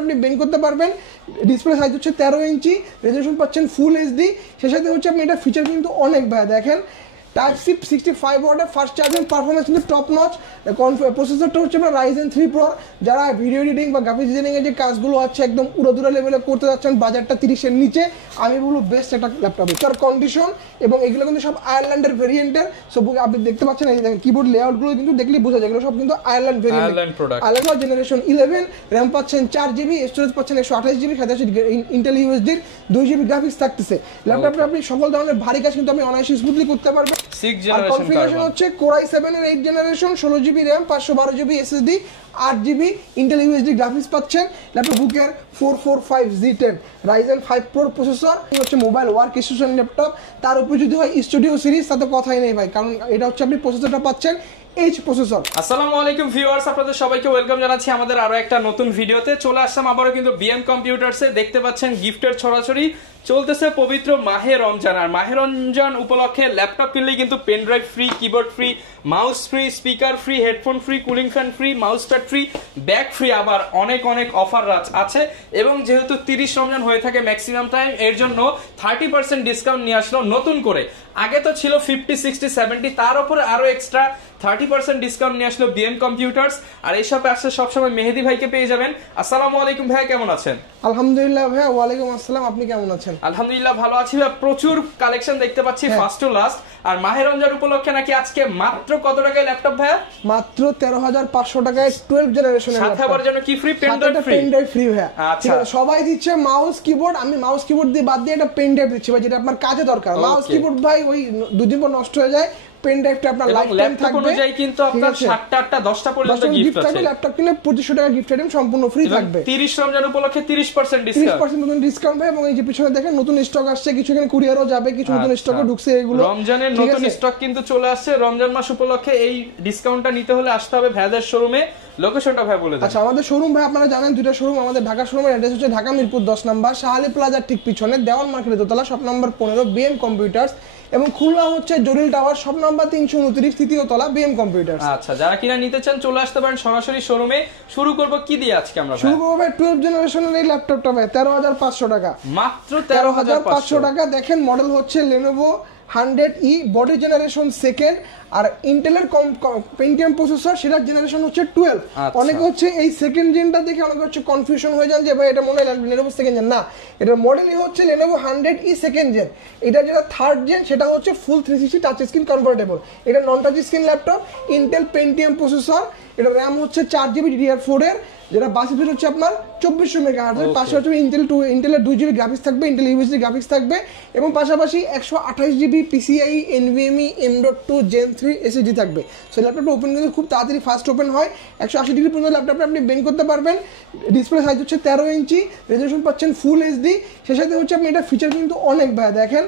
আপনি বেন করতে পারবেন। ডিসপ্লে সাইজ হচ্ছে 13 ইঞ্চি, রেজোলিউশন পাচ্ছেন ফুল এইচডি। সে সাথে হচ্ছে আপনি এটা ফিচার কিন্তু অনেক ভাই দেখেন, টাইপ সি 65 ওয়াটের ফাস্ট চার্জিং পারফরমেন্স কিন্তু টপ নচ। প্রসেসরটা হচ্ছে আপনার Ryzen 3 Pro। যারা ভিডিও এডিটিং বা গ্রাফিক্স ডিজাইনিং এর যে কাজগুলো আছে একদম উড়াদুরা লেভেলে করতে যাচ্ছেন, বাজারটা 30 এর নিচে, আমি বলবো বেস্ট একটা ল্যাপটপ। তার কন্ডিশন এবং এগুলো কিন্তু সব আয়ারল্যান্ডের ভেরিয়েন্টের। সব আপনি দেখতে পাচ্ছেন, এই দেখেন কিবোর্ড লেআউটগুলো কিন্তু দেখলেই বোঝা যায় এগুলো সব কিন্তু Ireland variant, Ireland generation 11। RAM পাচ্ছেন 4GB, স্টোরেজ পাচ্ছেন 128GB, সাথে ইন্টেল ইউএসডির 2GB গ্রাফিক্স থাকতেছে। ল্যাপটপে আপনি সকল ধরনের ভারী কাজ কিন্তু আপনি অনায়াসে স্মুথলি করতে পারবেন। 6 জেনারেশন কনফিগারেশন হচ্ছে Core i7 এর 8 generation, 16GB RAM, 512GB SSD, 8GB Intel USD graphics পাচ্ছেন। ল্যাপটপ বুকের 445Z10 Ryzen 5 Pro প্রসেসর। হচ্ছে মোবাইল ওয়ার্ক স্টেশন ল্যাপটপ, তার উপর যদি হয় স্টুডিও সিরিজ তাতে কথাই নেই ভাই, কারণ এটা হচ্ছে আপনি প্রসেসরটা পাচ্ছেন এইচ প্রসেসর। আসসালামু আলাইকুম ভিউয়ার্স, আপনাদের সবাইকে ওয়েলকাম জানাচ্ছি আমাদের আরো একটা নতুন ভিডিওতে। চলে আসলাম আবারও কিন্তু বিএম কম্পিউটারসে। দেখতে পাচ্ছেন গিফটের ছড়াছড়ি চলতেছে পবিত্র মাহে রমজান। আর মাহে রমজান উপলক্ষে ল্যাপটপ কিনলেই কিন্তু pen drive free, keyboard free, mouse free, speaker free, headphone free, cooling fan free, mouse pad free, bag free, আবার অনেক অনেক অফার আছে। এবং যেহেতু 30 রমজান হয়ে থাকে ম্যাক্সিমাম টাইম, এর জন্য 30% ডিসকাউন্ট নিয়ে আসলো নতুন করে। আগে তো ছিল 50, 60, 70, তার উপরে আরো এক্সট্রা 30% ডিসকাউন্ট নিয়ে আসলো বিএম কম্পিউটার্স। আর এই শপে আসলে সবসময় মেহেদি ভাইকে পেয়ে যাবেন। আসসালামু আলাইকুম ভাই, কেমন আছেন? আলহামদুলিল্লাহ ভাই। ওয়ালাইকুম আসসালাম, আপনি কেমন আছেন? আলহামদুলিল্লাহ ভালো আছি ভাই। প্রচুর কালেকশন দেখতে পাচ্ছি ফার্স্ট টু লাস্ট। আর মাহে রমজান উপলক্ষে নাকি আজকে মাত্র কত টাকায় ল্যাপটপ ভাই? মাত্র 13,500 টাকায় 12 জেনারেশনের ল্যাপটপ। সাথে আবার যেন কি ফ্রি? পেন ড্রাইভ ফ্রি ভাই। আচ্ছা, সবাই দিচ্ছে মাউস কিবোর্ড, আমি মাউস কিবোর্ড দিয়ে বাদ দিয়ে একটা পেন ড্রাইভ দিচ্ছি ভাই, যেটা আপনার কাজে দরকার। মাউস কিবোর্ড ভাই ওই দুদিন পর নষ্ট হয়ে যায়, পেন ড্রাইভটা আপনার লাইফ টাইম থাকবে। অনুযায়ী কিন্তু আপনার 7টা 8টা 10টা পর্যন্ত গিফট আছে। ল্যাপটপ কিনলে 2500 টাকা গিফট আইটেম সম্পূর্ণ ফ্রি থাকবে। 30 রমজান উপলক্ষে 30% ডিসকাউন্ট, 30% নতুন ডিসকাউন্ট ভাই। এবং এই যে পিছনে দেখেন নতুন স্টক আসছে, কিছু এখানে কুরিয়ারও যাবে, কিছু নতুন স্টকও ঢুকছে। এগুলো রমজানের নতুন স্টক কিন্তু চলে আসছে। রমজান মাস উপলক্ষে এই ডিসকাউন্টটা নিতে হলে আসতে হবে ভাইদের শোরুমে। লোকেশনটা ভাই বলে দেন। আচ্ছা, আমাদের শোরুম ভাই আপনারা জানেন দুইটা শোরুম আমাদের। ঢাকা শোরুমের অ্যাড্রেস হচ্ছে ঢাকা মিরপুর 10 নাম্বার, শাহালি প্লাজার ঠিক পিছনে, দেওয়ান মার্কেটের দোতলা, শপ নাম্বার 15 বিএম কম্পিউটার্স। এবং খুলনা হচ্ছে জরিল টাওয়ার, শপ নাম্বার 329, তৃতীয় তলা, বিএম কম্পিউটার্স। আচ্ছা, যারা কিনা নিতে চান চলে আসতে পারেন সরাসরি শোরুমে। শুরু করব কি দিয়ে আজকে আমরা? শুরু করব ভাই 12 জেনারেশনের এই ল্যাপটপটা ভাই 13,500 টাকা, মাত্র 13,500 টাকা। দেখেন মডেল হচ্ছে Lenovo 100E, body generation second. আর ইন্টেলের পেন্টিয়াম প্রসেসর, সেটার জেনারেশন হচ্ছে 12। অনেকে হচ্ছে এই সেকেন্ড জেনটা দেখে অনেকে হচ্ছে কনফিউশন হয়ে যান যে ভাই এটা মনে হয় Lenovo সেকেন্ড জেন। না, এটার মডেলই হচ্ছে Lenovo 100E সেকেন্ড জেন। এটা যেটা থার্ড জেন সেটা হচ্ছে ফুল 360 টাচ স্ক্রিন কনভার্টেবল। এটা non touch screen laptop, Intel Pentium processor. এটা র্যাম হচ্ছে 4GB DDR4 এর, যেটা বাস স্পিড হচ্ছে আপনার 2400 মেগাহার্টজ। পাশে হচ্ছে ইন্টেলের 2GB গ্রাফিক্স থাকবে, ইন্টেল ইউএসডি গ্রাফিক্স থাকবে। এবং পাশাপাশি 128GB PCIe NVMe M.2 Gen 3 SSD থাকবে। সো ল্যাপটপটা ওপেন কিন্তু খুব তাড়াতাড়ি ফাস্ট ওপেন হয়। 180 ডিগ্রি পর্যন্ত ল্যাপটপটা আপনি বেন্ড করতে পারবেন। ডিসপ্লে সাইজ হচ্ছে 13 ইঞ্চি, রেজোলিউশন পাচ্ছেন ফুল এইচডি। সে সাথে হচ্ছে আপনি এটা ফিচার কিন্তু অনেক ভাই দেখেন,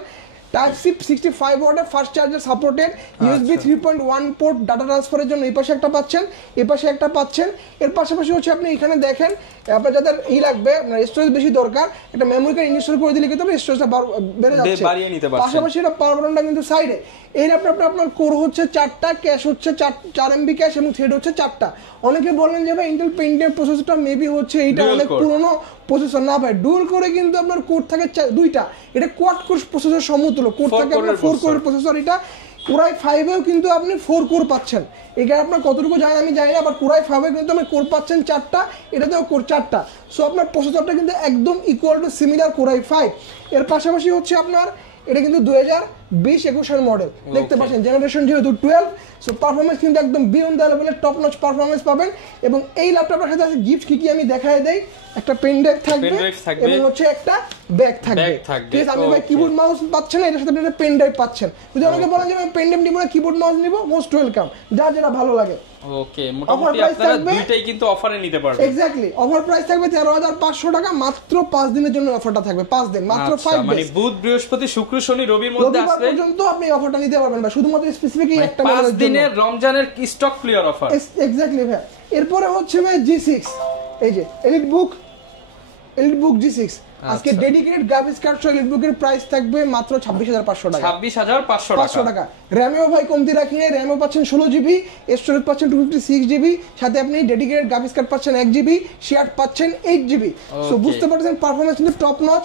টাইপ সি 65 ওয়াটের fast charger supported, USB 3.1 port data ট্রান্সফারের জন্য এই পাশে একটা পাচ্ছেন, এই পাশে একটা পাচ্ছেন। এর পাশাপাশি হচ্ছে আপনি এখানে দেখেন আপনার যাদের লাগবে, আপনার স্টোরেজ বেশি দরকার, একটা মেমোরি কার্ড ইনস্টল করে দিলে কিন্তু স্টোরেজটা বেড়ে যাচ্ছে। পাশাপাশি এটা পাওয়ার বাটনটা কিন্তু সাইডে। এই ল্যাপটপটা আপনার কোর হচ্ছে 4টা, ক্যাশ হচ্ছে 4 MB ক্যাশ এবং থ্রেড হচ্ছে 4টা। অনেকে বলেন যে ভাই ইন্টেল পেন্টিয়াম প্রসেসরটা মেবি হচ্ছে এইটা অনেক পুরনো প্রসেসর। না ভাই, ডুয়াল কোরে কিন্তু আপনার কোর থাকে 2টা। এটা কোয়াড কোর প্রসেসর সমতুল্য। কোর থাকে আপনার 4 কোরের প্রসেসর। এটা Core i5-এও কিন্তু আপনি 4 কোর পাচ্ছেন। এখানে আপনার কতটুকু জানেন আমি জানি না, বাট Core i5-এ কিন্তু আপনি কোর পাচ্ছেন 4টা, এটাতেও কোর 4টা। সো আপনার প্রসেসরটা কিন্তু একদম equal to similar Core i5। এর পাশাপাশি হচ্ছে আপনার এটা কিন্তু 2020-21 মডেল। দেখতে পাচ্ছেন জেনারেশন যেহেতু 12, সো পারফরমেন্স কিন্তু একদম বিয়ন্ড দ্য লেভেলের টপ নচ পারফরমেন্স পাবেন। এবং এই ল্যাপটপের সাথে আছে গিফট কি আমি দেখায় দেই। একটা পেন ড্রাইভ থাকবে এবং হচ্ছে একটা ব্যাগ থাকবে। ঠিক আছে, আমি ভাই কিবোর্ড মাউস পাচ্ছেন না, এর সাথে একটা পেন ড্রাইভ পাচ্ছেন। যদি অনেকে বলেন যে আমি পেন ড্রাইভ নিব না, কিবোর্ড মাউস নিব, মোস্ট ওয়েলকাম, যা যেটা ভালো লাগে। ওকে, মোটামুটি আপনারা দুইটাই কিন্তু অফারে নিতে পারবেন। এক্স্যাক্টলি, অফার প্রাইস থাকবে 13,500 টাকা, মাত্র 5 দিনের জন্য অফারটা থাকবে। 5 দিন, মাত্র 5 দিন, মানে বুধ বৃহস্পতি শুক্র শনি রবির মধ্যে আসলে পর্যন্ত আপনি অফারটা নিতে পারবেন ভাই, শুধুমাত্র স্পেসিফিকলি একটা 5 দিনের রমজানের স্টক ক্লিয়ার অফার। এক্স্যাক্টলি ভাই। এরপরে হচ্ছে ভাই G6, এই যে এলিট বুক G6 আজকে ডেডিকেটেড গ্রাফিক্স কার্ড সহ এলিটবুকের প্রাইস থাকবে মাত্র 26500 টাকা। 26500 টাকা। র‍্যামেও ভাই কমতি রাখি না, র‍্যামও পাচ্ছেন 16 জিবি, স্টোরেজ পাচ্ছেন 256 জিবি, সাথে আপনি ডেডিকেটেড গ্রাফিক্স কার্ড পাচ্ছেন 1 জিবি, শেয়ার পাচ্ছেন 8 জিবি। সো বুঝতে পারছেন পারফরম্যান্স কিন্তু টপ নচ।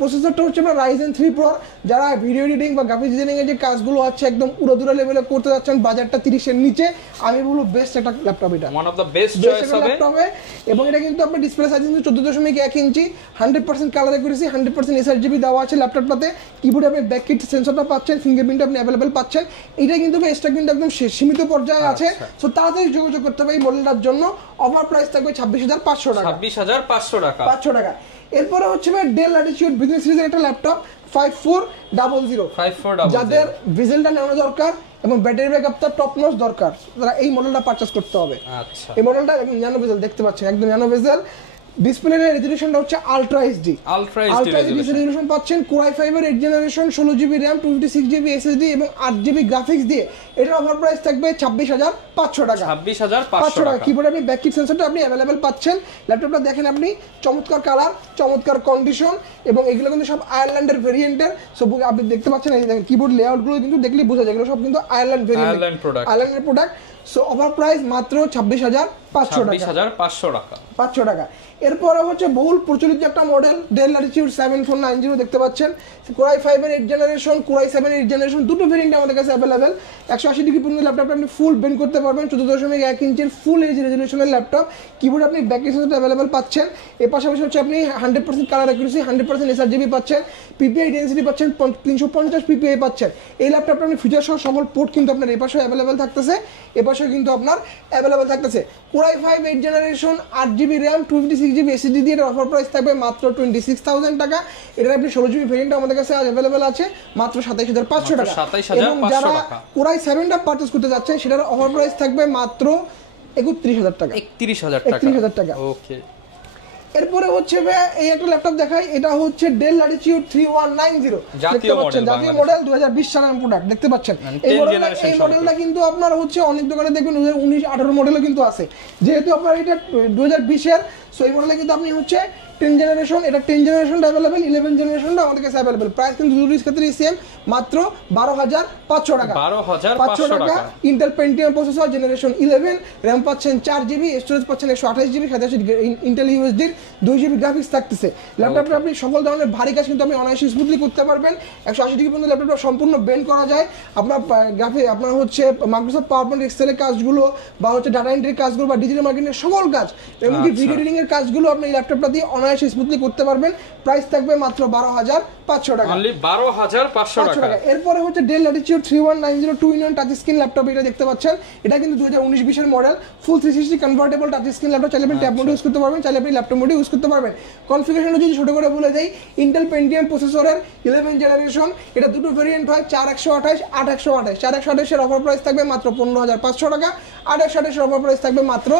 প্রসেসরটা হচ্ছে আপনার Ryzen 3 Pro, যারা ভিডিও এডিটিং বা গ্রাফিক্স ডিজাইনিং এর যে কাজগুলো আছে একদম উড়াদুরা লেভেলে করতে যাচ্ছেন, বাজারটা 30 এর নিচে, আমি বলবো বেস্ট একটা ল্যাপটপ এটা, one of the best choice হবে। এবং এটা কিন্তু আপনার ডিসপ্লে সাইজ কিন্তু 14.1 ইঞ্চি, 100% কালার অ্যাকুরেসি, 100% sRGB দেওয়া আছে ল্যাপটপটাতে। কিবোর্ডে আপনি ব্যাককিট সেন্সরটা পাচ্ছেন, ফিঙ্গারপ্রিন্ট আপনি अवेलेबल পাচ্ছেন। এটা কিন্তু স্টক কিন্তু একদম সীমিত পর্যায়ে আছে। সো তাড়াতাড়ি যোগাযোগ করতে হবে এই মডেলটার জন্য। অফার প্রাইস থাকবে 26500 টাকা। 26500 টাকা। 500 টাকা। এরপরে হচ্ছে ডেল ল্যাটিটিউড বিজনেস সিরিজের একটা ল্যাপটপ 5400, যাদের ভিজেলটা নেওয়া দরকার এবং ব্যাটারি ব্যাকআপটা টপ নচ দরকার, তারা এই মডেলটা পারচেজ করতে হবে। আচ্ছা, এই মডেলটা ন্যানো বেজেল দেখতে পাচ্ছেন, একদম ন্যানো বেজেল। ডিসপ্লে রেজোলিউশনটা হচ্ছে আলট্রা এইচডি রেজোলিউশন পাচ্ছেন। Core i5 এর 8th generation, 16 GB RAM, 256 GB SSD এবং 8 জিবি গ্রাফিক্স দিয়ে এটার অফার প্রাইস থাকবে 26500 টাকা। 26500 টাকা। কিবোর্ডে আপনি ব্যাককিট সেন্সরটা আপনি अवेलेबल পাচ্ছেন। ল্যাপটপটা দেখেন আপনি, চমৎকার কালার, চমৎকার কন্ডিশন, এবং এগুলো কিন্তু সব আয়ারল্যান্ডের ভেরিয়েন্টের। সো আপনি দেখতে পাচ্ছেন এই দেখেন কিবোর্ড লেআউটগুলো কিন্তু দেখলেই বোঝা যায় এগুলো সব কিন্তু আয়ারল্যান্ড ভেরিয়েন্ট, আয়ারল্যান্ডের প্রোডাক্ট। সো অফার প্রাইস মাত্র 26500 টাকা। 26500 টাকা। 500 টাকা। এরপরে হচ্ছে বহুল প্রচলিত একটা মডেল ডেল ল্যাটিটিউড 7490 দেখতে পাচ্ছেন। Core i5 এর 8th জেনারেশন, Core i7 এর 8th জেনারেশন, দুটো ভেরিয়েন্ট আমাদের কাছে अवेलेबल। 180 ডিগ্রি পর্যন্ত ল্যাপটপটা আপনি ফুল বেন্ড করতে পারবেন। 14.1 ইঞ্চির ফুল এইচ রেজোলিউশনের ল্যাপটপ। কিবোর্ড আপনি ব্যাককিট সেন্সরটা अवेलेबल পাচ্ছেন। এর পাশাপাশি হচ্ছে আপনি 100% কালার অ্যাকুরেসি, 100% sRGB পাচ্ছেন, PPI ডেনসিটি পাচ্ছেন 350 PPI পাচ্ছেন। এই ল্যাপটপটা আপনি ফিচার সহ সকল পোর্ট কিন্তু আপনার এই পাশে अवेलेबल থাকতেছে, এ পাশে কিন্তু আপনার अवेलेबल থাকতেছে। Core i5 8th generation, 8 GB RAM, 256 GB SSD দিয়ে অফার প্রাইস থাকবে মাত্র 26000 টাকা। এটার আপনি 16 জিবি ভেরিয়েন্ট আমাদের কাছে আজ अवेलेबल আছে মাত্র 27500 টাকা। এবং যারা Core i7টা পারচেজ করতে যাচ্ছেন সেটার অফার প্রাইস থাকবে মাত্র 31000 টাকা। 31000 টাকা। ওকে। এরপরে হচ্ছে এই একটা ল্যাপটপ দেখাই, এটা হচ্ছে ডেল ল্যাটিটিউড 3190 জাতীয় মডেল 2020 সালের প্রোডাক্ট দেখতে পাচ্ছেন। এই মডেলটা কিন্তু আপনার হচ্ছে অনেক দোকানে দেখবেন 2019-18 মডেলও কিন্তু আছে, যেহেতু আপনার এটা 2020 এর। সো এই মডেলে কিন্তু আপনি হচ্ছে 10 জেনারেশন, এটা 10 জেনারেশনটা अवेलेबल, 11 জেনারেশনটা আমাদের কাছে अवेलेबल। প্রাইস কিন্তু দুটোর ক্ষেত্রে সেম, মাত্র 12500 টাকা। 12500 টাকা। Intel Pentium processor generation 11, RAM পাচ্ছেন 4 জিবি, স্টোরেজ পাচ্ছেন 128 জিবি, সাথে ইন্টেল ইউএসডি 2 জিবি গ্রাফিক্স থাকতেছে। ল্যাপটপে আপনি সকল ধরনের ভারী কাজ কিন্তু আপনি অনায়াসে স্মুথলি করতে পারবেন। 180 ডিগ্রি পর্যন্ত ল্যাপটপটা সম্পূর্ণ বেন্ড করা যায়। আপনার আপনার হচ্ছে মাইক্রোসফট পাওয়ারপয়েন্ট এক্সেলের কাজগুলো বা হচ্ছে ডাটা এন্ট্রির কাজগুলো বা ডিজিটাল মার্কেটিংয়ের সকল কাজ, এমনকি ভিডিও এডিটিং এর কাজগুলো আপনি এই ল্যাপটপটা দিয়ে অনায়াসে স্মুথলি করতে পারবেন। প্রাইস থাকবে মাত্র 12500 টাকা। অনলি 12500 টাকা। এরপরে হচ্ছে del Latitude 3190 2-in-1 touch screen laptop, এটা দেখতে পাচ্ছেন। এটা কিন্তু 2019-20 এর মডেল, ফুল 360 কনভার্টেবল টাচ স্ক্রিন ল্যাপটপ। চাইলে আপনি ট্যাব মোড ইউজ করতে পারবেন, চাইলে আপনি ল্যাপটপ মোড ইউজ করতে পারবেন। কনফিগারেশনটা যদি ছোট করে বলে দেই, ইন্টেল পেন্টিয়াম প্রসেসরের 11 জেনারেশন, এটা দুটো ভেরিয়েন্ট হয় 4128, 8128। 4128 এর অফার প্রাইস থাকবে মাত্র 15500 টাকা। 8128 এর অফার প্রাইস থাকবে মাত্র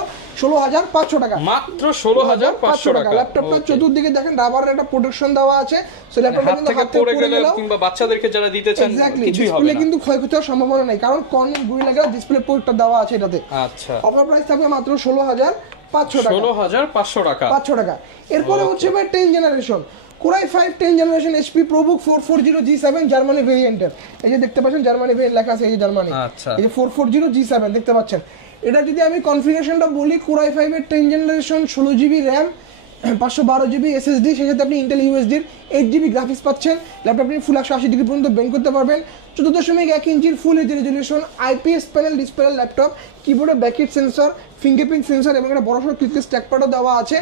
16500 টাকা। মাত্র 16500 টাকা। ল্যাপটপটা চতুর্দিকে দেখেন রাবারের একটা প্রোটেকশন দেওয়া আছে। সো ল্যাপটপটা কিন্তু হাত থেকে পড়ে গেলে কিংবা বাচ্চাদেরকে যারা দিতে চান কিছুই হবে না, কিন্তু ক্ষয়ক্ষতি হওয়ার সম্ভাবনা নাই, কারণ কর্নার গুলি লাগা ডিসপ্লে পোর্টটা দেওয়া আছে এটাতে। আচ্ছা, অফার প্রাইস থাকবে মাত্র 16500 টাকা। 16500 টাকা। 500 টাকা। এরপরে হচ্ছে 10 generation Core i5 10 generation HP ProBook 440G7 Germany ভেরিয়েন্টের। এই যে দেখতে পাচ্ছেন জার্মানি ভেরিয়েন্ট লেখা আছে, এই যে জার্মানি, এই যে 440G7 দেখতে পাচ্ছেন। এটা যদি আমি কনফিগারেশনটা বলি, Core i5 এর 10 generation, 16 GB RAM, 512 GB SSD, সেক্ষেত্রে আপনি ইন্টেল ইউএসডির 8 জিবি গ্রাফিক্স পাচ্ছেন। ল্যাপটপ আপনি ফুল 180 ডিগ্রি পর্যন্ত বেন্ড করতে পারবেন। 14.1 ইঞ্চির full HD resolution IPS panel display laptop. কিবোর্ডে ব্যাকলাইট সেন্সর, ফিঙ্গারপ্রিন্ট সেন্সর এবং একটা বড়সড় ক্লিকলেস ট্র্যাকপ্যাডও দেওয়া আছে।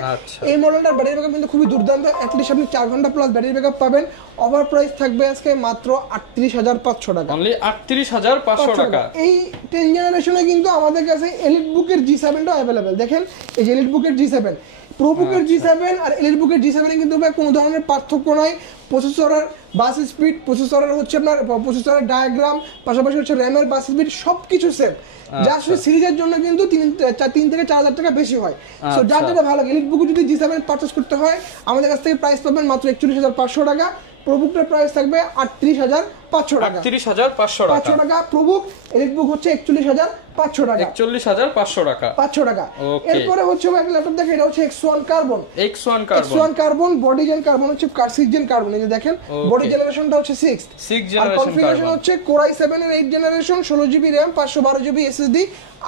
এই মডেলটার ব্যাটারি ব্যাকআপ কিন্তু খুবই দুর্দান্ত, অ্যাটলিস্ট আপনি 4 ঘন্টা প্লাস ব্যাটারি ব্যাকআপ পাবেন। ওভার প্রাইস থাকবে আজকে মাত্র 38500 টাকা। অনলি 38500 টাকা। এই 10 জেনারেশনে কিন্তু আমাদের কাছে এলিট বুকের G7টাও अवेलेबल। দেখেন এই যে এলিট বুকের G7, প্রোবুকের G7 আর এলিট বুকের G7 এ কিন্তু কোনো ধরনের পার্থক্য নাই। প্রসেসরের বাস স্পিড, প্রসেসরের হচ্ছে আপনার প্রসেসরের ডায়াগ্রাম, পাশাপাশি হচ্ছে র্যামের বাস স্পিড সবকিছু সেম। জাস্ট সিরিজের জন্য কিন্তু 3 থেকে 4000 টাকা বেশি হয়। সো যার যেটা ভালো লাগে, এলিট বুকে যদি G7 পারচেজ করতে হয় আমাদের কাছ থেকে প্রাইস পাবেন মাত্র 41500 টাকা। প্রোবুকটার প্রাইস থাকবে 38500 টাকা, 38500 টাকা, 500 টাকা। প্রবুক এলিটবুক হচ্ছে 41500 টাকা, 41500 টাকা, 500 টাকা। এরপরে হচ্ছে একটা ল্যাপটপ দেখেন, এটা হচ্ছে X1 carbon, X1 carbon body gen carbon হচ্ছে 6 জেন কার্বন। এই যে দেখেন বডি জেনারেশনটা হচ্ছে 6 জেনারেশন, আর কনফিগারেশন হচ্ছে Core i7 এর 8 generation, 16GB RAM, 512GB SSD,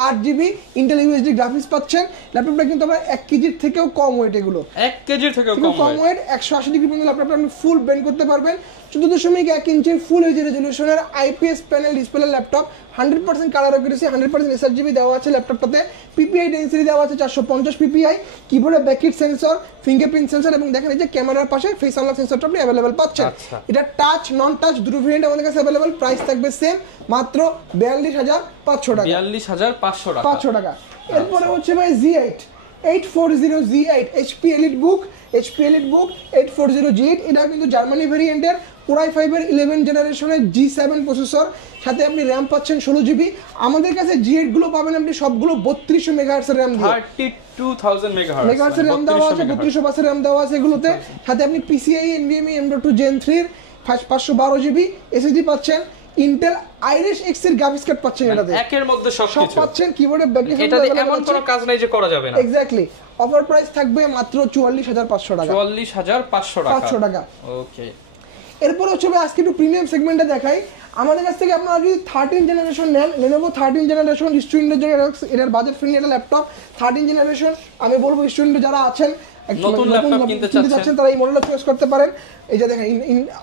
8GB Intel UHD graphics পাচ্ছেন। ল্যাপটপটা কিন্তু আমরা 1 কেজির থেকেও কম ওয়েট, এগুলো 1 কেজির থেকেও কম ওয়েট। 180 ডিগ্রি পর্যন্ত ল্যাপটপটা আপনি ফুল বেন্ড করতে পারবেন। 14.1 ইঞ্চি ফুল এইচডি রেজোলিউশনের IPS panel display laptop, 100% colour accuracy, 100% sRGB দেওয়া আছে ল্যাপটপটাতে। PPI ডেনসিটি দেওয়া আছে 450 PPI, কিবোর্ডে ব্যাকলিট সেন্সর, ফিঙ্গারপ্রিন্ট সেন্সর এবং দেখেন এই যে ক্যামেরার পাশে ফেস আনলক সেন্সরটা আপনি अवेलेबल পাচ্ছেন। এটা টাচ নন টাচ দুটো ভেরিয়েন্ট আমাদের কাছে अवेलेबल। প্রাইস থাকবে সেম, মাত্র 42500 টাকা, 42500 টাকা। এরপরে হচ্ছে ভাই Z8 840 Z8 HP EliteBook 840 Z8, এটা কিন্তু জার্মানি ভেরিয়েন্টের Core i5 এর 11 জেনারেশনের G7 প্রসেসর, সাথে আপনি RAM পাচ্ছেন 16GB। আমাদের কাছে Z8 গুলো পাবেন আপনি সবগুলো 3200 মেগাহার্টজ এর RAM দিয়ে, 32000 মেগাহার্টজ এর RAM দেওয়া আছে, 3200 বাসের RAM দেওয়া আছে এগুলোতে। সাথে আপনি PCIe NVMe M.2 Gen 3 এর 512GB SSD পাচ্ছেন। Intel Iris X এর গ্রাফিক্স কার্ড পাচ্ছেন, এটাতে একের মধ্যে সব পাচ্ছেন। কিবোর্ডে ব্যাকলিট এটাতে এমন কোনো কাজ নাই যে করা যাবে না। এক্স্যাক্টলি। অফার প্রাইস থাকবে মাত্র 44500 টাকা, 44500 টাকা। ওকে। এরপর হচ্ছে আজকে একটু প্রিমিয়াম সেগমেন্টে দেখাই। আমাদের কাছ থেকে আপনারা যদি 13 জেনারেশন নেন, Lenovo 13 জেনারেশন স্টুডেন্টের জন্য এটার বাজেট ফ্রেন্ডলি একটা ল্যাপটপ। 13 জেনারেশন আমি বলবো স্টুডেন্ট যারা আছেন নতুন ল্যাপটপ কিনতে চাচ্ছেন তারা এই মডেলটা চয়েস করতে পারেন। এই যে দেখেন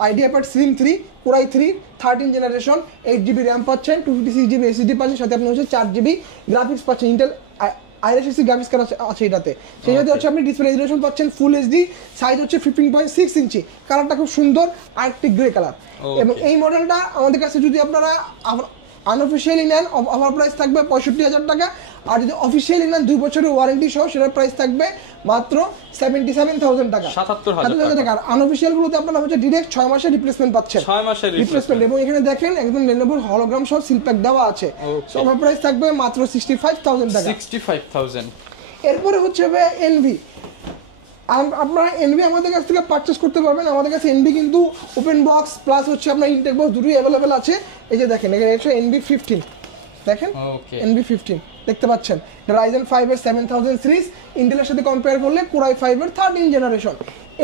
IdeaPad Slim 3 Core i3 13 generation, 8GB RAM পাচ্ছেন, 256GB SSD পাচ্ছেন, সাথে আপনি হচ্ছে 4GB গ্রাফিক্স পাচ্ছেন। Intel Iris X graphics card আছে এটাতে। সেই সাথে হচ্ছে আপনি ডিসপ্লে রেজোলিউশন পাচ্ছেন ফুল HD, সাইজ হচ্ছে 15.6 ইঞ্চি, কালারটা খুব সুন্দর আর্কটিক গ্রে কালার। এবং এই মডেলটা আমাদের কাছে যদি আপনারা আনঅফিশিয়ালি নেন অফার প্রাইস থাকবে 65000 টাকা, আর যদি অফিশিয়ালি নেন 2 বছরের ওয়ারেন্টি সহ সেটার প্রাইস থাকবে মাত্র 77000 টাকা, 77000 টাকা। আর আনঅফিশিয়াল গুলোতে আপনারা হচ্ছে ডাইরেক্ট 6 মাসের রিপ্লেসমেন্ট পাচ্ছেন, 6 মাসের রিপ্লেসমেন্ট। এবং এখানে দেখেন একদম Lenovo হলোগ্রাম সহ সিল প্যাক দেওয়া আছে। অফার প্রাইস থাকবে মাত্র 65000 টাকা, 65000। এরপরে হচ্ছে এনভি। আপনারা এনভি আমাদের কাছ থেকে পারচেজ করতে পারবেন। আমাদের কাছে এনভি কিন্তু ওপেন বক্স প্লাস হচ্ছে আপনার ইনটেক বক্স দুটোই অ্যাভেলেবেল আছে। এই যে দেখেন এখানে হচ্ছে NV15, দেখেন NV15 দেখতে পাচ্ছেন। Ryzen 5 এর 7000 সিরিজ, ইন্টেলের সাথে কম্পেয়ার করলে Core i5 এর 13 জেনারেশন।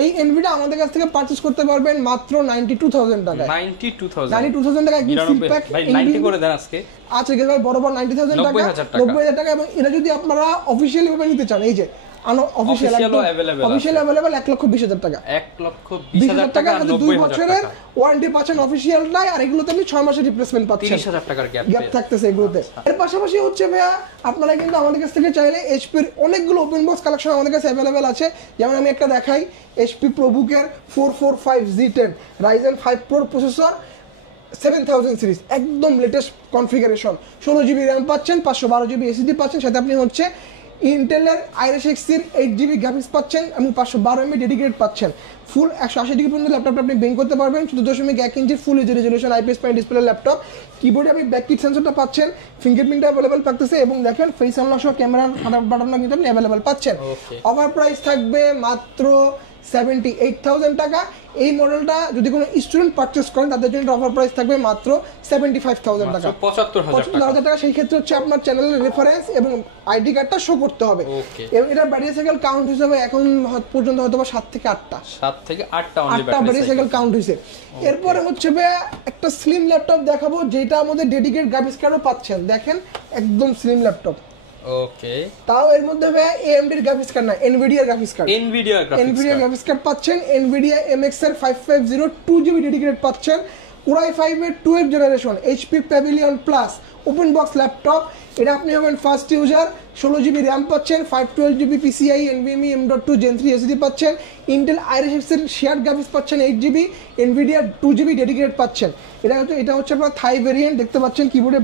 এই এনভিটা আমাদের কাছ থেকে পারচেজ করতে পারবেন মাত্র 92000 টাকা, 92000 টাকা একদম ফুল প্যাক। ভাই 90 করে দেন আজকে। আচ্ছা ঠিক আছে ভাই, বরাবর 90000 টাকা, 90000 টাকা। এবং এটা যদি আপনারা অফিশিয়ালি ভাবে নিতে চান, এই যে অফিশিয়াল अवेलेबल 1,20,000 টাকা, 1,20,000 টাকা, 2 বছরের ওয়ারেন্টি পাচ্ছেন অফিশিয়ালটাই। আর এগুলোতে আপনি 6 মাসের রিপ্লেসমেন্ট পাচ্ছেন, 30000 টাকার গ্যাপ থাকতেছে এগুলোতে। এর পাশাপাশি হচ্ছে ভাইয়া আপনারা কিন্তু আমাদের কাছ থেকে চাইলে HP এর অনেকগুলো ওপেন বক্স কালেকশন আমাদের কাছে अवेलेबल আছে। যেমন আমি একটা দেখাই, HP ProBook এর 445Z10 Ryzen 5 Pro processor, 7000 series, একদম লেটেস্ট কনফিগারেশন, 16GB RAM পাচ্ছেন, 512GB SSD পাচ্ছেন, সাথে আপনি হচ্ছে ইন্টেলের Iris X এর 8GB গ্রাফিক্স পাচ্ছেন এবং 512MB ডেডিকেটেড পাচ্ছেন। ফুল 180 ডিগ্রি পর্যন্ত ল্যাপটপটা আপনি বেং করতে পারবেন। 14.1 inch full HD resolution IPS panel display laptop. কিবোর্ডে আপনি ব্যাকলিট সেন্সরটা পাচ্ছেন, ফিঙ্গারপ্রিন্টটা अवेलेबल থাকতেছে এবং দেখেন ফেস আনলক সহ ক্যামেরার বাটনটা কিন্তু আপনি अवेलेबल পাচ্ছেন। অফার প্রাইস থাকবে মাত্র 78000 টাকা। এই মডেলটা যদি কোনো স্টুডেন্ট পারচেজ করেন তাদের জন্য অফার প্রাইস থাকবে মাত্র 75000 টাকা, 75000 টাকা। সেই ক্ষেত্রে হচ্ছে আপনার চ্যানেলের রেফারেন্স এবং আইডি কার্ডটা শো করতে হবে। এবং এটার ব্যাটারি সাইকেল কাউন্ট হিসেবে এখন পর্যন্ত হয়তো 7 থেকে 8টা অনলি ব্যাটারি সাইকেল কাউন্ট হইছে। এরপরে হচ্ছে একটা স্লিম ল্যাপটপ দেখাবো যেটা আমাদের ডেডিকেটেড গ্রাফিক্স কার্ডও পাচ্ছেন। দেখেন একদম স্লিম ল্যাপটপ, ওকে। তাও এর মধ্যে AMD এর গ্রাফিক্স কার্ড না, NVIDIA graphics card, NVIDIA graphics card পাচ্ছেন। NVIDIA MX এর 550 2GB ডেডিকেটেড পাচ্ছেন। Core i5 এর 12 generation HP Pavilion Plus open box laptop. এটা আপনি হবেন ফার্স্ট ইউজার, 16GB RAM পাচ্ছেন, 512GB PCIe NVMe M.2 Gen 3 SSD পাচ্ছেন। Intel Iris X এর শেয়ার্ড গ্রাফিক্স পাচ্ছেন 8GB, NVIDIA 2GB ডেডিকেটেড পাচ্ছেন। এটা হচ্ছে আপনার থাই ভেরিয়েন্ট, দেখতে পাচ্ছেন কিবোর্ডে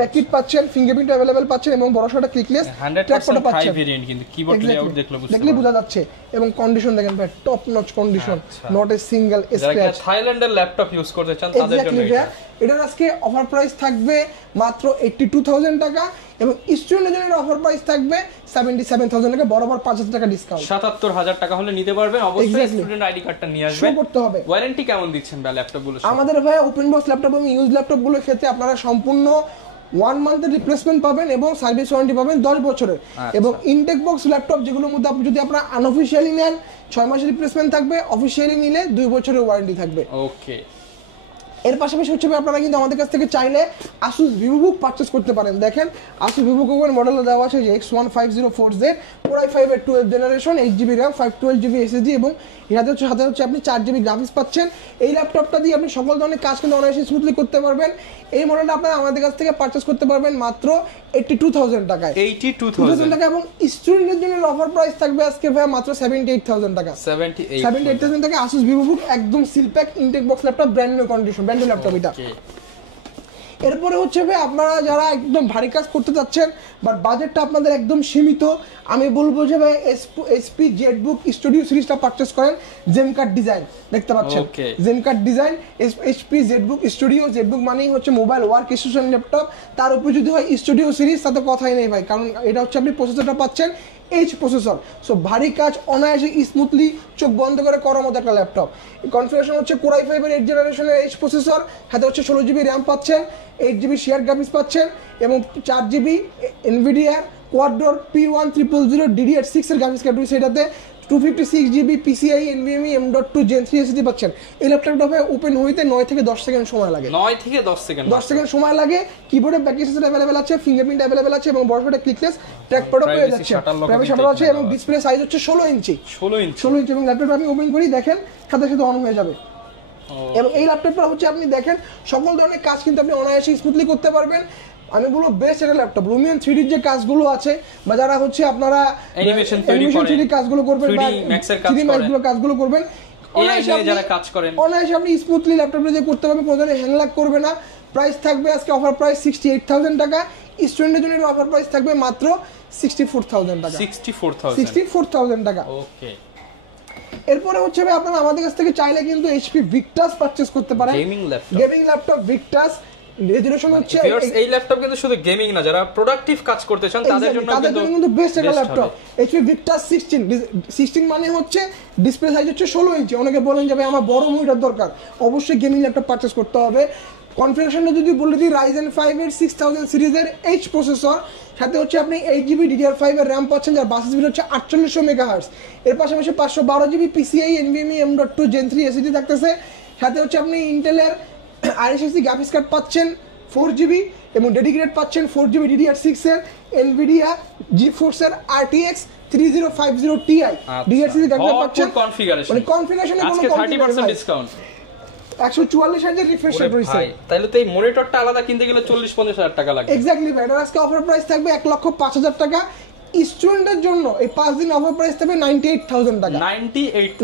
ব্যাকলিট পাচ্ছেন, ফিঙ্গারপ্রিন্ট अवेलेबल পাচ্ছেন এবং বড়সড় ক্লিকলেস ট্র্যাকপ্যাডও পাচ্ছেন। থাই ভেরিয়েন্ট কিন্তু কিবোর্ড লেআউট দেখলে বোঝা যাচ্ছে। এবং কন্ডিশন দেখেন ভাই, top notch condition, not a single scratch. থাইল্যান্ডের ল্যাপটপ ইউজ করতে চান তাদের জন্য এটার আজকে অফার প্রাইস থাকবে মাত্র 82,000 টাকা এবং স্টুডেন্টের জন্য অফার প্রাইস থাকবে 77,000 টাকা, বরাবর 5,000 টাকা ডিসকাউন্ট। 77,000 টাকা হলে নিতে পারবেন। অবশ্যই স্টুডেন্ট আইডি কার্ডটা নিয়ে আসবেন, শো করতে হবে। ওয়ারেন্টি কেমন দিচ্ছেন ভাই ল্যাপটপগুলো? আমাদের ভাই ওপেন বক্স ল্যাপটপ এবং ইউজ ল্যাপটপগুলোর ক্ষেত্রে আপনারা সম্পূর্ণ 1 মান্থের রিপ্লেসমেন্ট পাবেন এবং সার্ভিস ওয়ারেন্টি পাবেন 10 বছরের। এবং ইনটেক বক্স ল্যাপটপ যেগুলোর মধ্যে আপনি যদি আপনারা আনঅফিশিয়ালি নেন 6 মাসের রিপ্লেসমেন্ট থাকবে, অফিশিয়ালি নিলে 2 বছরের ওয়ারেন্টি থাকবে। ওকে। এর পাশাপাশি হচ্ছে আপনারা কিন্তু আমাদের কাছ থেকে চাইলে আসুস ভিভোবুক পারচেজ করতে পারেন। দেখেন আসুস ভিভোবুক মডেল দেওয়া আছে যে X1504Z Core i5 এর 12th generation, 8GB RAM, 512GB SSD এবং এটাতে সাথে হচ্ছে আপনি 4GB গ্রাফিক্স পাচ্ছেন। এই ল্যাপটপটা দিয়ে আপনি সকল ধরনের কাজ কিন্তু অনায়াসে স্মুথলি করতে পারবেন। এই মডেলটা আপনারা আমাদের কাছ থেকে পারচেজ করতে পারবেন মাত্র 82,000 টাকায়। 82,000 টাকা এবং স্টুডেন্টের জন্য অফার প্রাইস থাকবে আজকে ভাই মাত্র 78,000 টাকা। 78,000 টাকা আসুস ভিভোবুক একদম seal pack intact box laptop, brand new condition, brand new laptop এটা। এরপরে হচ্ছে ভাই আপনারা যারা একদম ভারী কাজ করতে চাচ্ছেন বাট বাজেটটা আপনাদের একদম সীমিত, আমি বলবো যে ভাই এসপি জেটবুক স্টুডিও সিরিজটা পারচেজ করেন। জেনকাট ডিজাইন দেখতে পাচ্ছেন, gem cut design HP ZBook Studio. ZBook মানেই হচ্ছে মোবাইল ওয়ার্ক স্টেশন ল্যাপটপ, তার উপরে যদি হয় স্টুডিও সিরিজ তাতে কথাই নেই ভাই, কারণ এটা হচ্ছে আপনি প্রসেসরটা পাচ্ছেন এইচ প্রসেসর। সো ভারী কাজ অনায়াসে স্মুথলি চোখ বন্ধ করে করার মতো একটা ল্যাপটপ। কনফিগারেশন হচ্ছে Core i5 এর 8th জেনারেশনের এইচ প্রসেসর, হাতে হচ্ছে 16GB RAM পাচ্ছেন, 8GB শেয়ার গ্রাফিক্স পাচ্ছেন এবং 4GB NVIDIA Quadro P1000 DDR6 এর গ্রাফিক্স কার্ড রয়েছে এটাতে। 256GB PCIe NVMe M.2 Gen 3 SSD পাচ্ছেন। এই ল্যাপটপটা ওপেন হইতে 9 থেকে 10 সেকেন্ড সময় লাগে। 9 থেকে 10 সেকেন্ড 10 সেকেন্ড সময় লাগে। কিবোর্ডে ব্যাক সেন্সর अवेलेबल আছে, ফিঙ্গারপ্রিন্ট अवेलेबल আছে এবং বড়টা ক্লিকলেস ট্র্যাকপ্যাডও পেয়ে যাচ্ছে। প্রাইভেসি শাটার আছে এবং ডিসপ্লে সাইজ হচ্ছে 16 ইঞ্চি এবং ল্যাপটপটা আপনি ওপেন করি দেখেন সাথে সাথে অন হয়ে যাবে। এবং এই ল্যাপটপটা হচ্ছে আপনি দেখেন সকল ধরনের কাজ কিন্তু আপনি অনায়াসে স্মুথলি করতে পারবেন। আমি বলবো বেস্ট একটা ল্যাপটপ। লুমিয়ন 3D যে কাজগুলো আছে বা যারা হচ্ছে আপনারা অ্যানিমেশন 3D কাজগুলো করবেন বা 3D Max এর কাজগুলো করবেন অনায়াসে যারা কাজ করেন অনায়াসে আপনি স্মুথলি ল্যাপটপে যে করতে পারবেন, কোনো ধরনের হ্যাং ল্যাগ করবে না। প্রাইস থাকবে আজকে অফার প্রাইস 68,000 টাকা। স্টুডেন্টের জন্য অফার প্রাইস থাকবে মাত্র 64,000 টাকা। 64,000 টাকা। ওকে। এরপরে হচ্ছে ভাই আপনারা আমাদের কাছ থেকে চাইলে কিন্তু HP Victus পারচেজ করতে পারেন। গেমিং ল্যাপটপ Victus রেজুলেশন হচ্ছে এই ল্যাপটপ কিন্তু শুধু গেমিং না, যারা প্রোডাক্টিভ কাজ করতে চান তাদের জন্য কিন্তু বেস্ট একটা ল্যাপটপ। HP Victus 16 মানে হচ্ছে ডিসপ্লে সাইজ হচ্ছে 16 ইঞ্চি। অনেকে বলেন যে ভাই আমার বড় মনিটর দরকার, অবশ্যই গেমিং ল্যাপটপ পারচেজ করতে হবে। কনফিগারেশনটা যদি বলে দিই Ryzen 5 এর 6000 সিরিজের H প্রসেসর, সাথে হচ্ছে আপনি 8GB DDR5 এর RAM পাচ্ছেন যার বাস স্পিড হচ্ছে 4800 মেগাহার্টজ। এর পাশাপাশি 512GB PCIe NVMe M.2 Gen 3 SSD থাকতেছে, সাথে হচ্ছে আপনি ইন্টেলের RSSD গ্রাফিক্স কার্ড পাচ্ছেন 4GB এবং ডেডিকেটেড পাচ্ছেন 4GB DDR6 এর NVIDIA GeForce এর RTX 3050 Ti DDR6 গ্রাফিক্স পাচ্ছেন। মানে কনফিগারেশনে কোনো 30% ডিসকাউন্ট 144 হাজার রিফ্রেশ রেট রয়েছে। তাহলে তো এই মনিটরটা আলাদা কিনতে গেলে 40-50 হাজার টাকা লাগে। এক্স্যাক্টলি ভাই। এটার আজকে অফার প্রাইস থাকবে 1,05,000 টাকা। স্টুডেন্টের জন্য এই 5 দিন অফার প্রাইস থাকবে 98,000 টাকা।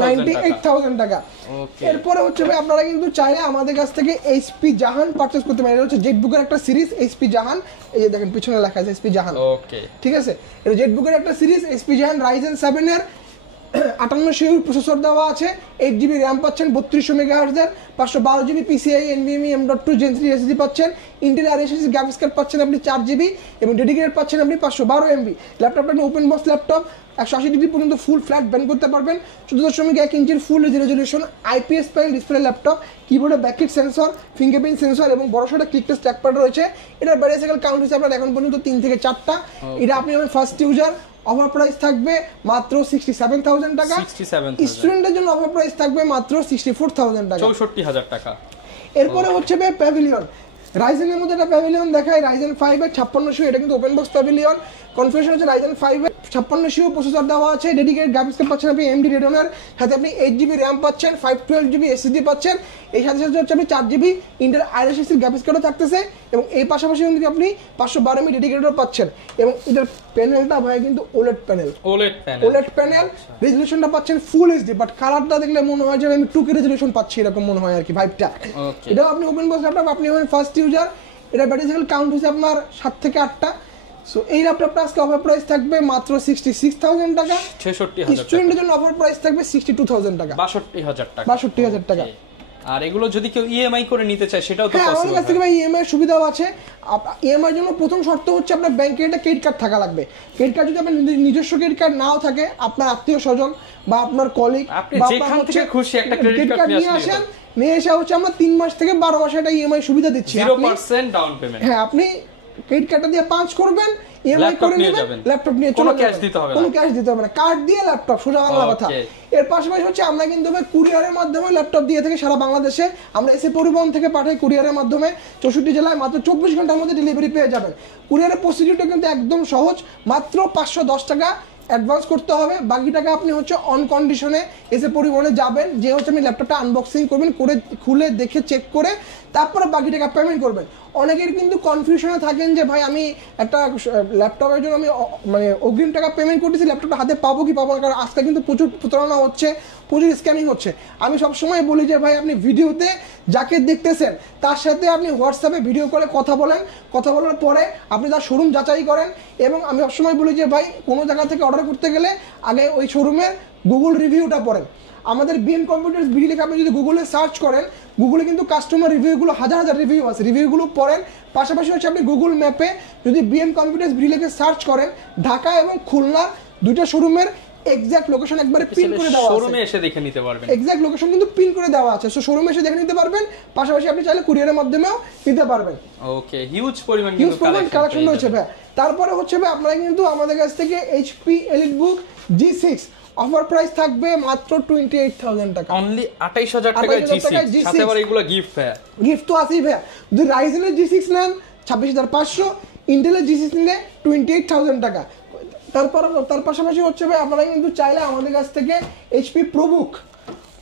98,000 টাকা। এরপরে হচ্ছে ভাই আপনারা কিন্তু চাইলে আমাদের কাছ থেকে HP জাহান পারচেজ করতে পারেন। এটা হচ্ছে জেটবুকের একটা সিরিজ HP জাহান, এই যে দেখেন পিছনে লেখা আছে HP জাহান। ওকে, ঠিক আছে। এটা জেটবুকের একটা সিরিজ HP জাহান Ryzen 7 এর 5800 প্রসেসর দেওয়া আছে, 8GB RAM পাচ্ছেন 3200 মেগাহার্টজ এর, 512GB PCIe NVMe M.2 Gen 3 SSD পাচ্ছেন, Intel RSSD গ্রাফিক্স কার্ড পাচ্ছেন আপনি 4GB এবং ডেডিকেটেড পাচ্ছেন আপনি 512 MB। ল্যাপটপটা আপনি ওপেন বক্স ল্যাপটপ, 180 ডিগ্রি পর্যন্ত ফুল ফ্ল্যাট ব্যান্ড করতে পারবেন। 14.1 ইঞ্চির full resolution IPS panel display laptop, কিবোর্ডে ব্যাকলিট সেন্সর, ফিঙ্গারপ্রিন্ট সেন্সর এবং বড়সড় ক্লিকলেস ট্র্যাকপ্যাড রয়েছে। এটার ব্যাটারি সাইকেল কাউন্ট হচ্ছে আপনার এখন পর্যন্ত 3 থেকে 4টা। এটা আপনি আমার ফার্স্ট ইউজার। অফার প্রাইস থাকবে মাত্র 67,000 টাকা। স্টুডেন্টের জন্য অফার প্রাইস থাকবে মাত্র 64,000 টাকা, 64,000 টাকা। এরপরে হচ্ছে ভাই প্যাভিলিয়ন। রাইজেনের মধ্যে একটা প্যাভিলিয়ন দেখায় Ryzen 5 এর 5600, এটা কিন্তু ওপেন বক্স প্যাভিলিয়ন। কনফিগারেশন হচ্ছে Ryzen 5 এর 5600 প্রসেসর দেওয়া আছে, ডেডিকেটেড গ্রাফিক্স কার্ড পাচ্ছেন আপনি AMD Radeon, সাথে আপনি 8GB RAM পাচ্ছেন, 512GB SSD পাচ্ছেন। এই সাথে সাথে হচ্ছে আপনি 4GB Intel RSSD গ্রাফিক্স কার্ডও থাকতেছে এবং এই পাশাপাশি কিন্তু আপনি 512 MB ডেডিকেটেডও পাচ্ছেন। এবং এটার প্যানেলটা ভাই কিন্তু OLED প্যানেল, রেজুলেশনটা পাচ্ছেন ফুল HD, বাট কালারটা দেখলে মনে হয় যে আমি 2K রেজুলেশন পাচ্ছি, এরকম মনে হয় আর কি ভাইবটা। এটাও আপনি ওপেন বক্স ল্যাপটপ, আপনি হবেন ফার্স্ট ইউজার। এটা ব্যাটারি সাইকেল কাউন্ট হচ্ছে আপনার 7 থেকে 8টা। সো এই ল্যাপটপটা আজকে অফার প্রাইস থাকবে মাত্র 66,000 টাকা। 66,000 স্টুডেন্টের জন্য অফার প্রাইস থাকবে 62,000 টাকা, 62,000 টাকা। 62,000 টাকা। আর এগুলো যদি কেউ ইএমআই করে নিতে চায় সেটাও তো হ্যাঁ, পসিবল। আমাদের কাছ থেকে ভাই ইএমআই সুবিধাও আছে। ইএমআই এর জন্য প্রথম শর্ত হচ্ছে আপনার ব্যাংকে একটা ক্রেডিট কার্ড থাকা লাগবে। ক্রেডিট কার্ড যদি আপনার নিজস্ব ক্রেডিট কার্ড নাও থাকে, আপনার আত্মীয়-স্বজন বা আপনার কলিগ আপনি যেখান থেকে খুশি একটা ক্রেডিট কার্ড নিয়ে আসেন, নিয়ে এসে হচ্ছে আমরা 3 মাস থেকে 12 মাসে একটা ইএমআই সুবিধা দিচ্ছি। 0% ডাউন পেমেন্ট। হ্যাঁ, আপনি ক্রেডিট কার্ডটা দিয়ে পাঁচ করবেন, ইএমআই করে নেবেন, ল্যাপটপ নিয়ে চলে যাবেন, কোনো ক্যাশ দিতে হবে না, কোনো ক্যাশ দিতে হবে না, কার্ড দিয়ে ল্যাপটপ, সোজা বাংলা কথা। এর পাশাপাশি হচ্ছে আমরা কিন্তু কুরিয়ারের মাধ্যমে ল্যাপটপ দিয়ে থেকে সারা বাংলাদেশে আমরা এসে পরিবহন থেকে পাঠাই কুরিয়ারের মাধ্যমে 64 জেলায় মাত্র 24 ঘন্টার মধ্যে ডেলিভারি পেয়ে যাবেন। কুরিয়ারের প্রসিডিউরটা কিন্তু একদম সহজ, মাত্র 510 টাকা অ্যাডভান্স করতে হবে, বাকি টাকা আপনি হচ্ছে অন কন্ডিশনে এসে পরিবহনে যাবেন, যে হচ্ছে আপনি ল্যাপটপটা আনবক্সিং করবেন, করে খুলে দেখে চেক করে তারপরে বাকি টাকা পেমেন্ট করবেন। অনেকের কিন্তু কনফিউশনে থাকেন যে ভাই আমি একটা ল্যাপটপের জন্য আমি মানে অগ্রিম টাকা পেমেন্ট করতেছি, ল্যাপটপটা হাতে পাবো কি পাবো না, কারণ আজকে কিন্তু প্রচুর প্রতারণা হচ্ছে, প্রচুর স্ক্যামিং হচ্ছে। আমি সবসময় বলি যে ভাই আপনি ভিডিওতে যাকে দেখতেছেন তার সাথে আপনি হোয়াটসঅ্যাপে ভিডিও কলে কথা বলেন, কথা বলার পরে আপনি তার শোরুম যাচাই করেন। এবং আমি সবসময় বলি যে ভাই কোনো জায়গা থেকে অর্ডার করতে গেলে আগে ওই শোরুমের গুগল রিভিউটা পড়েন। আমাদের বিএম কম্পিউটার্স বিডি লিখে আপনি যদি গুগলে সার্চ করেন, গুগলে কিন্তু কাস্টমার রিভিউগুলো হাজার হাজার রিভিউ আছে, রিভিউগুলো পড়েন। পাশাপাশি হচ্ছে আপনি গুগল ম্যাপে যদি বিএম কম্পিউটার্স বিডি লিখে সার্চ করেন, ঢাকা এবং খুলনা দুইটা শোরুমের এক্সাক্ট লোকেশন একবারে পিন করে দেওয়া আছে, শোরুমে এসে দেখে নিতে পারবেন, এক্সাক্ট লোকেশন কিন্তু পিন করে দেওয়া আছে, সো শোরুমে এসে দেখে নিতে পারবেন। পাশাপাশি আপনি চাইলে কুরিয়ারের মাধ্যমেও নিতে পারবেন। ওকে, হিউজ পরিমাণ কালেকশন রয়েছে ভাই। তারপরে হচ্ছে ভাই আপনারা কিন্তু আমাদের কাছ থেকে HP EliteBook G6 offer price থাকবে মাত্র 28,000 টাকা, অনলি 28,000 টাকায় G6, সাথে আবার এগুলো গিফট ভাই, গিফট তো আছেই ভাই। যদি রাইজেনের G6 নেন 26,500, ইন্টেলের G6 নিলে 28,000 টাকা। তার পাশাপাশি হচ্ছে ভাই আপনারা কিন্তু চাইলে আমাদের কাছ থেকে এইচপি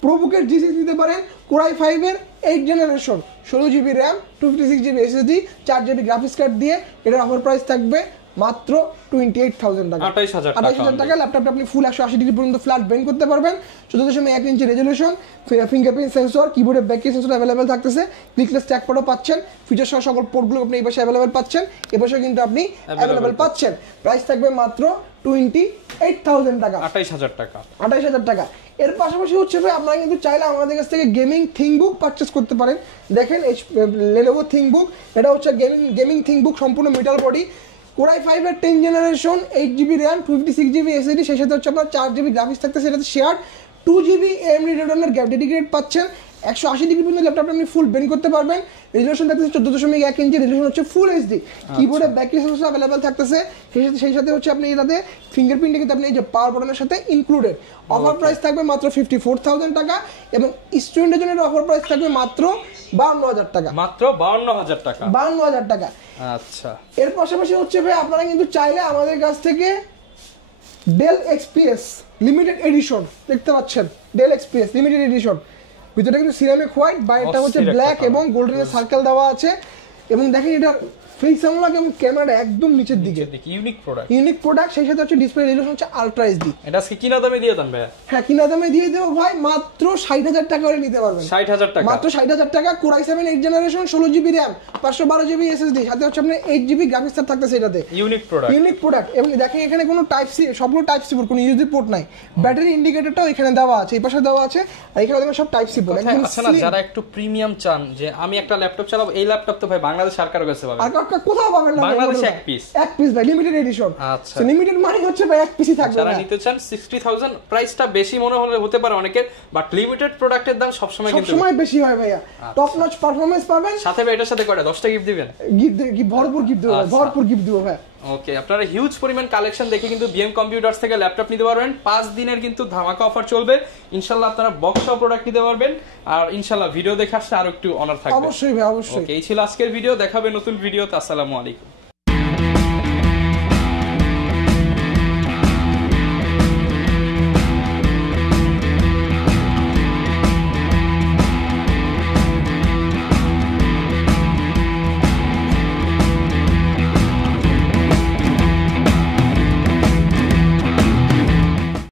প্রোবুকের G6 নিতে পারেন, কোরাই 5 এর 8 generation, 16 GB RAM, 256 GB SSD, 4 GB graphics card দিয়ে এটার অফার প্রাইস থাকবে মাত্র 28,000 টাকা, 28,000 টাকা। ল্যাপটপটা আপনি ফুল 180 ডিগ্রি পর্যন্ত ফ্ল্যাট বেন্ড করতে পারবেন, 14.1 ইঞ্চি রেজলিউশন, ফিঙ্গারপ্রিন্ট সেন্সর, কিবোর্ডে ব্যাক সেন্সর অ্যাভেলেবেল থাকতেছে, ক্লিকলেস ট্র্যাক প্যাডও পাচ্ছেন, ফিচার সহ সকল পোর্টগুলো আপনি এই পাশে অ্যাভেলেবেল পাচ্ছেন, এই পাশে কিন্তু আপনি অ্যাভেলেবেল পাচ্ছেন। প্রাইস থাকবে মাত্র 28,000 টাকা, 28,000 টাকা। এর পাশাপাশি হচ্ছে ভাই আপনারা কিন্তু চাইলে আমাদের কাছ থেকে গেমিং থিংবুক পারচেস করতে পারেন। দেখেন Lenovo থিংবুক, এটা হচ্ছে গেমিং থিংবুক, সম্পূর্ণ মেটাল বডি, কোরাই 5 এর 10 generation, 8 GB RAM, 256 GB SSD, সেই সাথে হচ্ছে আপনার 4 GB গ্রাফিক্স থাকতেছে, সেটাতে share 2 GB AMD Radeon dedicated পাচ্ছেন। 180 ডিগ্রি পর্যন্ত ল্যাপটপটা আপনি ফুল বেন্ড করতে পারবেন। রেজলিউশন থাকতেছে 14.1 ইঞ্চি, রেজলিউশন হচ্ছে ফুল এইচডি, কিবোর্ডে ব্যাক সেন্সর অ্যাভেলেবেল থাকতেছে, সেই সাথে হচ্ছে আপনি এটাতে ফিঙ্গারপ্রিন্ট কিন্তু আপনি এই যে পাওয়ার বাটনের সাথে ইনক্লুডেড। অফার প্রাইস থাকবে মাত্র 54,000 টাকা, এবং স্টুডেন্টের জন্য অফার প্রাইস থাকবে মাত্র 52,000 টাকা, মাত্র 52,000 টাকা, 52,000 টাকা। আচ্ছা, এর পাশাপাশি হচ্ছে ভাই আপনারা কিন্তু চাইলে আমাদের কাছ থেকে ডেল XPS লিমিটেড এডিশন দেখতে পাচ্ছেন, ডেল XPS লিমিটেড এডিশন, ভিতরে কিন্তু সিরামিক হোয়াইট, বাইরেটা হচ্ছে ব্ল্যাক এবং গোল্ডেনের সার্কেল দেওয়া আছে। এবং দেখেন এটার ফেস আনলক এবং ক্যামেরা একদম নিচের দিকে, ইউনিক প্রোডাক্ট, সেই সাথে হচ্ছে ডিসপ্লে রেজলিউশন হচ্ছে আলট্রা এইচডি। এটা আজকে কিনা দামে দিয়ে দেন ভাই? হ্যাঁ, কিনা দামে দিয়ে দেবো ভাই, মাত্র 60,000 টাকা করে নিতে পারবেন, 60,000 টাকা, মাত্র 60,000 টাকা। Core i 7 8 generation, 16 GB RAM, 512 GB SSD, সাথে হচ্ছে আপনার 8 GB গ্রাফিক্স কার্ড থাকতেছে, এটাতে ইউনিক প্রোডাক্ট। এবং দেখেন এখানে কোনো টাইপ সি, সবগুলো টাইপ সি পোর্ট, কোনো ইউএসবি পোর্ট নাই, ব্যাটারি ইন্ডিকেটরটাও এখানে দেওয়া আছে, এই পাশে দেওয়া আছে, আর এখানে দেখেন সব টাইপ সি পোর্ট। একদম আছে না, যারা একটু প্রিমিয়াম চান যে আমি একটা ল্যাপটপ চালাবো, এই ল্যাপটপ তো ভাই বাংলাদেশ সরকার কাছে পাবেন, আর কোথাও পাবেন না, বাংলাদেশে এক পিস ভাই, লিমিটেড এডিশন। আচ্ছা, লিমিটেড মানে হচ্ছে ভাই এক পিসই থাকবে। যারা নিতে চান 60,000, প্রাইসটা বেশি মনে হতে পারে অনেকের, বাট লিমিটেড প্রোডাক্টের দাম সবসময় বেশি হয় ভাইয়া, টপ নচ পারফরম্যান্স পাবেন, সাথে ভাই এটার সাথে কয়টা 10টা গিফট দিবেন, ভরপুর গিফট দিব ভাই। ওকে, আপনারা হিউজ পরিমাণ কালেকশন দেখে কিন্তু বিএম কম্পিউটার্স থেকে ল্যাপটপ নিতে পারবেন। 5 দিনের কিন্তু ধামাকা অফার চলবে, ইনশাআল্লাহ আপনারা বক্স সহ প্রোডাক্ট নিতে পারবেন, আর ইনশাআল্লাহ ভিডিও দেখে আসলে আরো একটু অনার থাকবে। অবশ্যই ভাই, অবশ্যই। ওকে, এই ছিল আজকের ভিডিও, দেখাবে নতুন ভিডিওতে। আসসালামু আলাইকুম।